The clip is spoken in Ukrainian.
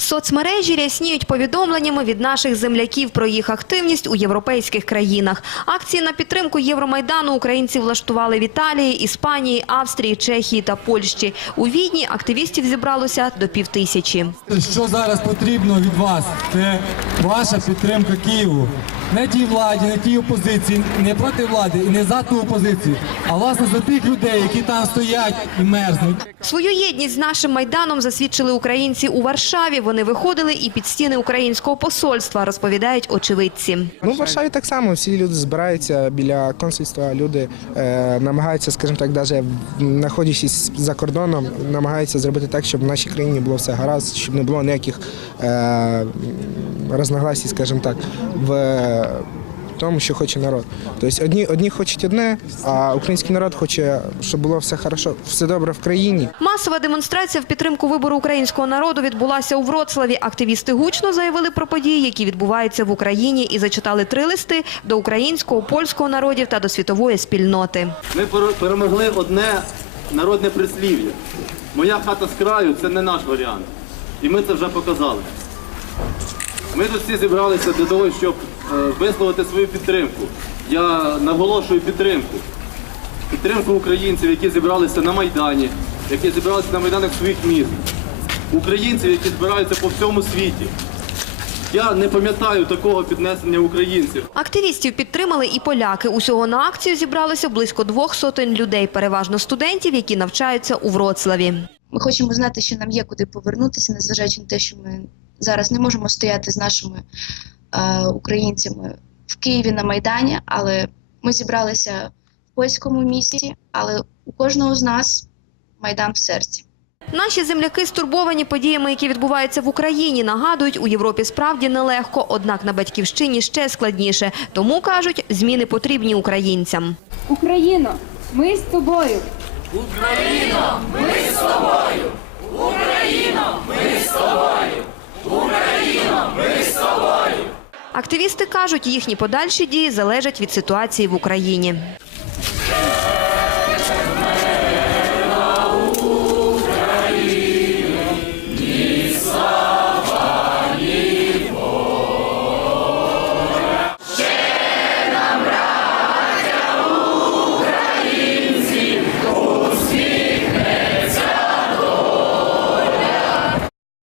Соцмережі рясніють повідомленнями від наших земляків про їх активність у європейських країнах. Акції на підтримку Євромайдану українці влаштували в Італії, Іспанії, Австрії, Чехії та Польщі. У Відні активістів зібралося до півтисячі. Що зараз потрібно від вас? Це ваша підтримка Києву. Не тій владі, не тій опозиції, не проти влади і не за ту опозицію, а власне за тих людей, які там стоять і мерзнуть. Свою єдність з нашим майданом засвідчили українці у Варшаві. Вони виходили і під стіни українського посольства, розповідають очевидці. Ну, в Варшаві так само всі люди збираються біля консульства. Люди е, намагаються, скажімо так, навіть знаходячись за кордоном, намагаються зробити так, щоб в нашій країні було все гаразд, щоб не було ніяких е, розногласій, скажімо так, в тому, що хоче народ. Тобто одні, одні хочуть одне, а український народ хоче, щоб було все хорошо, все добре в країні. Масова демонстрація в підтримку вибору українського народу відбулася у Вроцлаві. Активісти гучно заявили про події, які відбуваються в Україні, і зачитали три листи до українського, польського народів та до світової спільноти. Ми пере- перемогли одне народне прислів'я. Моя хата з краю це не наш варіант. І ми це вже показали. Ми тут всі зібралися для того, щоб е, висловити свою підтримку. Я наголошую підтримку. Підтримку українців, які зібралися на Майдані, які зібралися на Майданах своїх міст. Українців, які збираються по всьому світі. Я не пам'ятаю такого піднесення українців. Активістів підтримали і поляки. Усього на акцію зібралося близько двох сотень людей, переважно студентів, які навчаються у Вроцлаві. Ми хочемо знати, що нам є куди повернутися, незважаючи на те, що ми зараз не можемо стояти з нашими е, українцями в Києві на Майдані, але ми зібралися в польському місті, але у кожного з нас Майдан в серці. Наші земляки стурбовані подіями, які відбуваються в Україні. Нагадують, у Європі справді нелегко, однак на батьківщині ще складніше. Тому кажуть, зміни потрібні українцям. Україно, ми з тобою. Активісти кажуть, їхні подальші дії залежать від ситуації в Україні.